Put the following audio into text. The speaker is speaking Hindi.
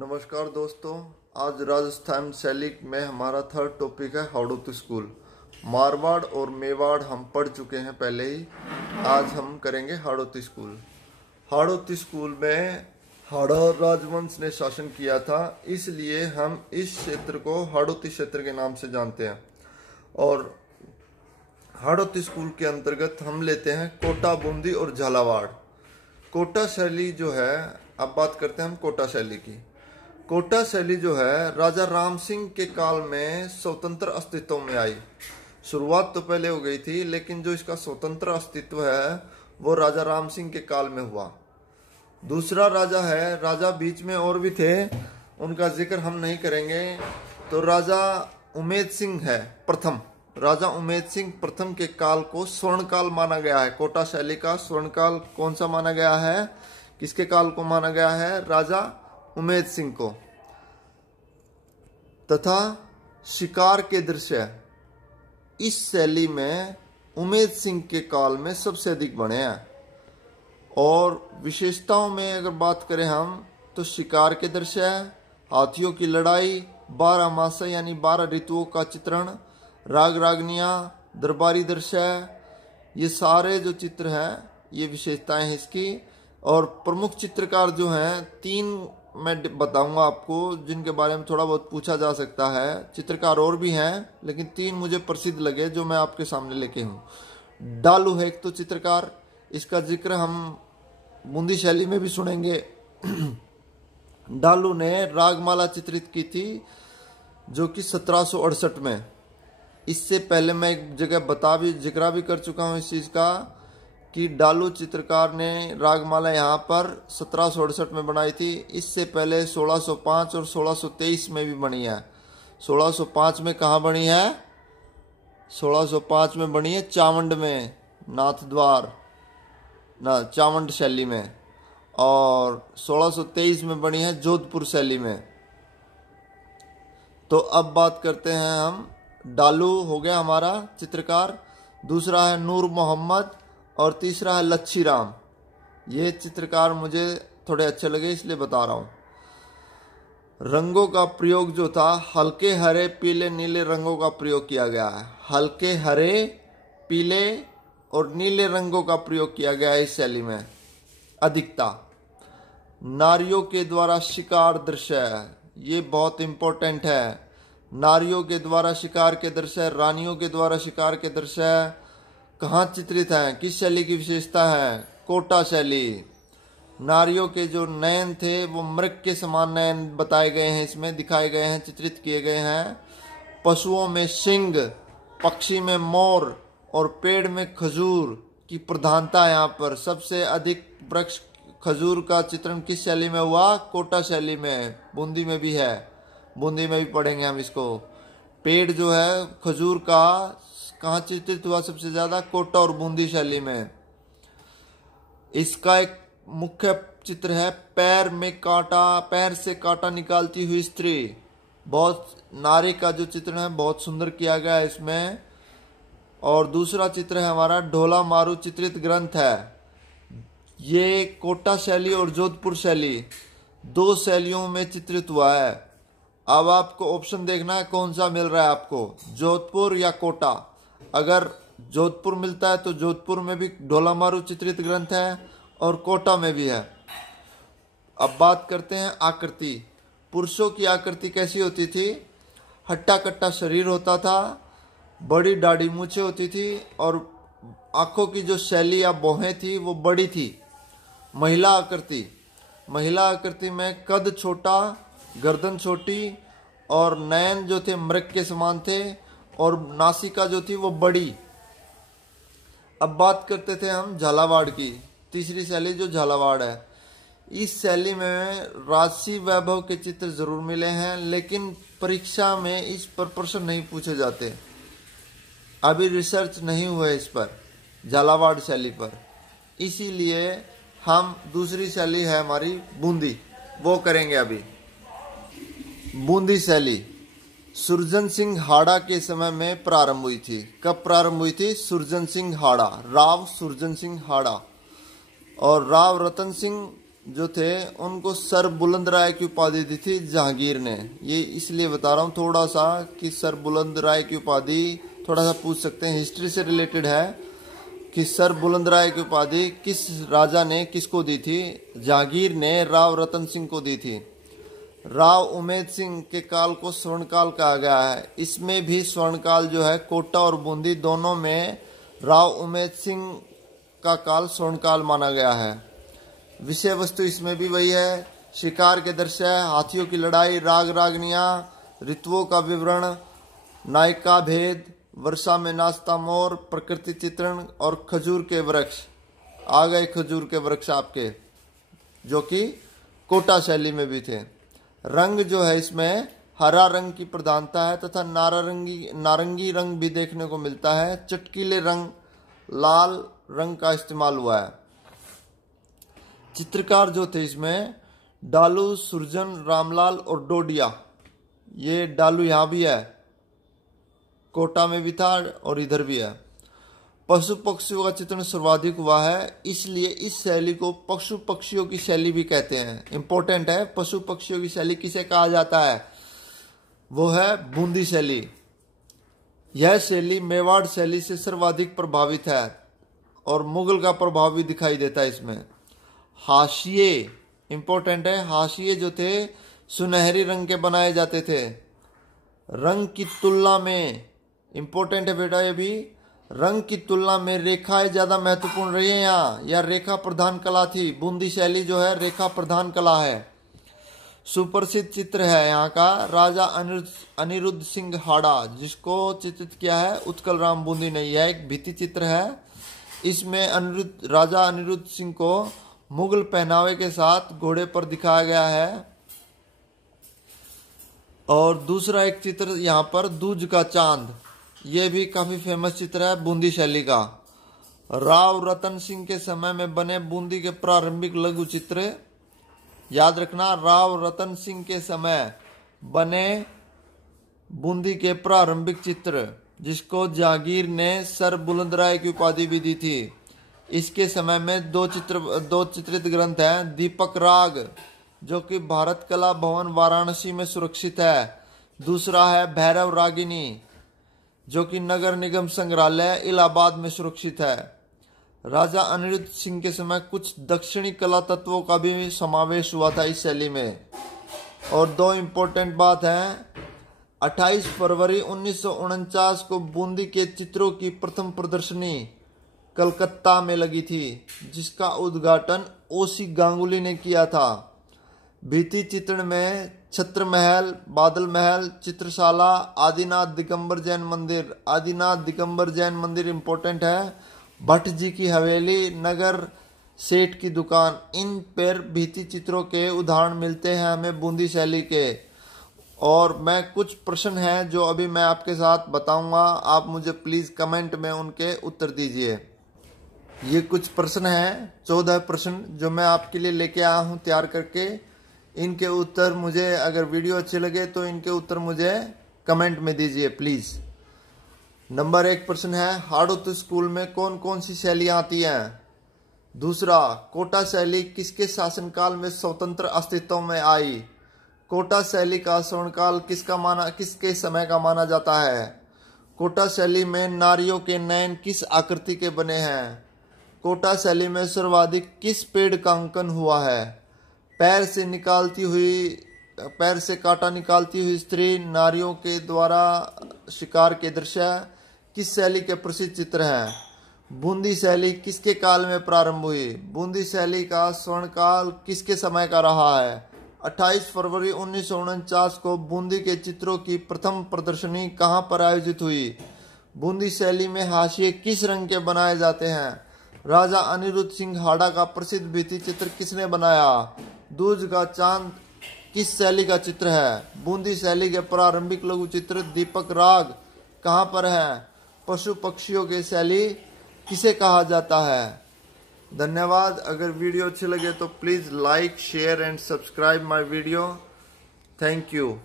नमस्कार दोस्तों, आज राजस्थान शैली में हमारा थर्ड टॉपिक है हाड़ौती स्कूल। मारवाड़ और मेवाड़ हम पढ़ चुके हैं पहले ही। आज हम करेंगे हाड़ौती स्कूल। हाड़ौती स्कूल में हाड़ा राजवंश ने शासन किया था, इसलिए हम इस क्षेत्र को हाड़ौती क्षेत्र के नाम से जानते हैं। और हाड़ौती स्कूल के अंतर्गत हम लेते हैं कोटा, बूंदी और झालावाड़। कोटा शैली जो है, अब बात करते हैं हम कोटा शैली की। कोटा शैली जो है राजा राम सिंह के काल में स्वतंत्र अस्तित्व में आई। शुरुआत तो पहले हो गई थी, लेकिन जो इसका स्वतंत्र अस्तित्व है वो राजा राम सिंह के काल में हुआ। दूसरा राजा है, राजा बीच में और भी थे, उनका जिक्र हम नहीं करेंगे। तो राजा उमेद सिंह है प्रथम। राजा उमेद सिंह प्रथम के काल को स्वर्णकाल माना गया है। कोटा शैली का स्वर्णकाल कौन सा माना गया है, किसके काल को माना गया है? राजा उमेद सिंह को। तथा शिकार के दृश्य इस शैली में उमेद सिंह के काल में सबसे अधिक बने हैं। और विशेषताओं में अगर बात करें हम, तो शिकार के दृश्य, हाथियों की लड़ाई, 12 मास यानी 12 ऋतुओं का चित्रण, राग रागनियां, दरबारी दृश्य, ये सारे जो चित्र हैं ये विशेषताएं हैं इसकी। और प्रमुख चित्रकार जो हैं, 3 मैं बताऊंगा आपको, जिनके बारे में थोड़ा बहुत पूछा जा सकता है। चित्रकार और भी हैं, लेकिन 3 मुझे प्रसिद्ध लगे जो मैं आपके सामने लेके हूँ। डालू है एक तो चित्रकार, इसका जिक्र हम बूंदी शैली में भी सुनेंगे। डालू ने रागमाला चित्रित की थी, जो कि 1768 में। इससे पहले मैं एक जगह जिक्र भी कर चुका हूँ इस चीज का, कि डालू चित्रकार ने रागमाला यहाँ पर 1768 में बनाई थी। इससे पहले 1605 और 1623 में भी बनी है। 1605 में कहाँ बनी है? 1605 में बनी है चावंड में, नाथद्वार ना चावंड शैली में। और 1623 में बनी है जोधपुर शैली में। तो अब बात करते हैं हम, डालू हो गया हमारा चित्रकार, दूसरा है नूर मोहम्मद और तीसरा है लच्छी राम। ये चित्रकार मुझे थोड़े अच्छे लगे इसलिए बता रहा हूं। रंगों का प्रयोग जो था, हल्के हरे, पीले, नीले रंगों का प्रयोग किया गया है। हल्के हरे, पीले और नीले रंगों का प्रयोग किया गया है इस शैली में अधिकता। नारियों के द्वारा शिकार दृश्य है, ये बहुत इंपॉर्टेंट है। नारियों के द्वारा शिकार के दृश्य, रानियों के द्वारा शिकार के दृश्य कहाँ चित्रित हैं, किस शैली की विशेषता है? कोटा शैली। नारियों के जो नयन थे वो मृग के समान नयन बताए गए हैं, इसमें दिखाए गए हैं, चित्रित किए गए हैं। पशुओं में सिंह, पक्षी में मोर और पेड़ में खजूर की प्रधानता। यहाँ पर सबसे अधिक वृक्ष खजूर का चित्रण किस शैली में हुआ? कोटा शैली में। बूंदी में भी है, बूंदी में भी पढ़ेंगे हम इसको। पेड़ जो है खजूर का कहाँ चित्रित हुआ सबसे ज्यादा? कोटा और बूंदी शैली में। इसका एक मुख्य चित्र है पैर से कांटा निकालती हुई स्त्री। बहुत नारी का जो चित्र है बहुत सुंदर किया गया है इसमें। और दूसरा चित्र है हमारा ढोला मारू चित्रित ग्रंथ है। ये कोटा शैली और जोधपुर शैली 2 शैलियों में चित्रित हुआ है। अब आपको ऑप्शन देखना है कौन सा मिल रहा है आपको, जोधपुर या कोटा। अगर जोधपुर मिलता है तो जोधपुर में भी ढोला मारू चित्रित ग्रंथ है और कोटा में भी है। अब बात करते हैं आकृति। पुरुषों की आकृति कैसी होती थी? हट्टा कट्टा शरीर होता था, बड़ी दाढ़ी मूछें होती थी और आंखों की जो शैली या भौहें थी वो बड़ी थी। महिला आकृति में कद छोटा, गर्दन छोटी और नयन जो थे मृग के समान थे और नासिका जो थी वो बड़ी। अब बात करते थे हम झालावाड़ की, तीसरी शैली जो झालावाड़ है। इस शैली में राजसी वैभव के चित्र जरूर मिले हैं, लेकिन परीक्षा में इस पर प्रश्न नहीं पूछे जाते। अभी रिसर्च नहीं हुआ इस पर, झालावाड़ शैली पर। इसीलिए हम दूसरी शैली है हमारी बूंदी, वो करेंगे अभी। बूंदी शैली सुरजन सिंह हाड़ा के समय में प्रारंभ हुई थी। कब प्रारंभ हुई थी? सुरजन सिंह हाड़ा, राव सुरजन सिंह हाड़ा और राव रतन सिंह जो थे उनको सर बुलंद राय की उपाधि दी थी जहांगीर ने। ये इसलिए बता रहा हूँ थोड़ा सा कि सर बुलंद राय की उपाधि थोड़ा सा पूछ सकते हैं, हिस्ट्री से रिलेटेड है कि सर बुलंद राय की उपाधि किस राजा ने किसको दी थी। जहांगीर ने राव रतन सिंह को दी थी। राव उमेद सिंह के काल को स्वर्णकाल कहा गया है। इसमें भी स्वर्णकाल जो है कोटा और बूंदी दोनों में राव उमेद सिंह का काल स्वर्णकाल माना गया है। विषय वस्तु इसमें भी वही है, शिकार के दृश्य, हाथियों की लड़ाई, राग रागनियां, ऋतुओं का विवरण, नायिका भेद, वर्षा में नाचता मोर, प्रकृति चित्रण और खजूर के वृक्ष। आ गए खजूर के वृक्ष आपके, जो कि कोटा शैली में भी थे। रंग जो है इसमें हरा रंग की प्रधानता है तथा नारंगी रंग भी देखने को मिलता है। चटकीले रंग लाल रंग का इस्तेमाल हुआ है। चित्रकार जो थे इसमें डालू, सुरजन, रामलाल और डोडिया। ये डालू यहाँ भी है, कोटा में भी था और इधर भी है। पशु पक्षियों का चित्रण सर्वाधिक हुआ है, इसलिए इस शैली को पशु पक्षियों की शैली भी कहते हैं। इंपॉर्टेंट है, पशु पक्षियों की शैली किसे कहा जाता है, वो है बूंदी शैली। यह शैली मेवाड़ शैली से सर्वाधिक प्रभावित है और मुगल का प्रभाव भी दिखाई देता है इसमें। हाशिए इंपॉर्टेंट है, हाशिए जो थे सुनहरी रंग के बनाए जाते थे। रंग की तुलना में इंपॉर्टेंट है बेटा, ये भी रंग की तुलना में रेखाएं ज्यादा महत्वपूर्ण रही है यहाँ, या रेखा प्रधान कला थी। बूंदी शैली जो है रेखा प्रधान कला है। सुप्रसिद्ध चित्र है यहाँ का राजा अनिरुद्ध सिंह हाड़ा, जिसको चित्रित किया है उत्कल राम बूंदी ने। यह एक भित्ति चित्र है। इसमें राजा अनिरुद्ध सिंह को मुगल पहनावे के साथ घोड़े पर दिखाया गया है। और दूसरा एक चित्र यहाँ पर दूज का चांद, ये भी काफी फेमस चित्र है बूंदी शैली का। राव रतन सिंह के समय में बने बूंदी के प्रारंभिक लघु चित्र, याद रखना, राव रतन सिंह के समय बने बूंदी के प्रारंभिक चित्र, जिसको जहांगीर ने सर बुलंद राय की उपाधि भी दी थी। इसके समय में दो चित्रित ग्रंथ हैं। दीपक राग, जो कि भारत कला भवन वाराणसी में सुरक्षित है। दूसरा है भैरव रागिनी, जो कि नगर निगम संग्रहालय इलाहाबाद में सुरक्षित है। राजा अनिरुद्ध सिंह के समय कुछ दक्षिणी कला तत्वों का भी समावेश हुआ था इस शैली में। और दो इम्पोर्टेंट बात है, 28 फरवरी 1949 को बूंदी के चित्रों की प्रथम प्रदर्शनी कलकत्ता में लगी थी, जिसका उद्घाटन ओसी गांगुली ने किया था। भित्ति चित्रण में छत्र महल, बादल महल, चित्रशाला, आदिनाथ दिगंबर जैन मंदिर। आदिनाथ दिगंबर जैन मंदिर इंपॉर्टेंट है। भट्ट जी की हवेली, नगर सेठ की दुकान, इन पर भित्ति चित्रों के उदाहरण मिलते हैं हमें बूंदी शैली के। और मैं कुछ प्रश्न हैं जो अभी मैं आपके साथ बताऊंगा, आप मुझे प्लीज कमेंट में उनके उत्तर दीजिए। ये कुछ प्रश्न हैं, 14 प्रश्न जो मैं आपके लिए लेके आया हूं तैयार करके। इनके उत्तर मुझे, अगर वीडियो अच्छे लगे तो इनके उत्तर मुझे कमेंट में दीजिए प्लीज। नंबर 1 प्रश्न है, हाड़ौत स्कूल में कौन कौन सी शैलियां आती हैं? दूसरा, कोटा शैली किसके शासनकाल में स्वतंत्र अस्तित्व में आई? कोटा शैली का स्वर्णकाल किसके समय का माना जाता है? कोटा शैली में नारियों के नयन किस आकृति के बने हैं? कोटा शैली में सर्वाधिक किस पेड़ का अंकन हुआ है? पैर से कांटा निकालती हुई स्त्री, नारियों के द्वारा शिकार के दृश्य किस शैली के प्रसिद्ध चित्र हैं? बूंदी शैली किसके काल में प्रारंभ हुई? बूंदी शैली का स्वर्णकाल किसके समय का रहा है? 28 फरवरी 1949 को बूंदी के चित्रों की प्रथम प्रदर्शनी कहां पर आयोजित हुई? बूंदी शैली में हाशिए किस रंग के बनाए जाते हैं? राजा अनिरुद्ध सिंह हाड़ा का प्रसिद्ध भित्ति चित्र किसने बनाया? दूज का चांद किस शैली का चित्र है? बूंदी शैली के प्रारंभिक लघु चित्र दीपक राग कहां पर है? पशु पक्षियों की शैली किसे कहा जाता है? धन्यवाद। अगर वीडियो अच्छे लगे तो please like, share and subscribe my video. Thank you.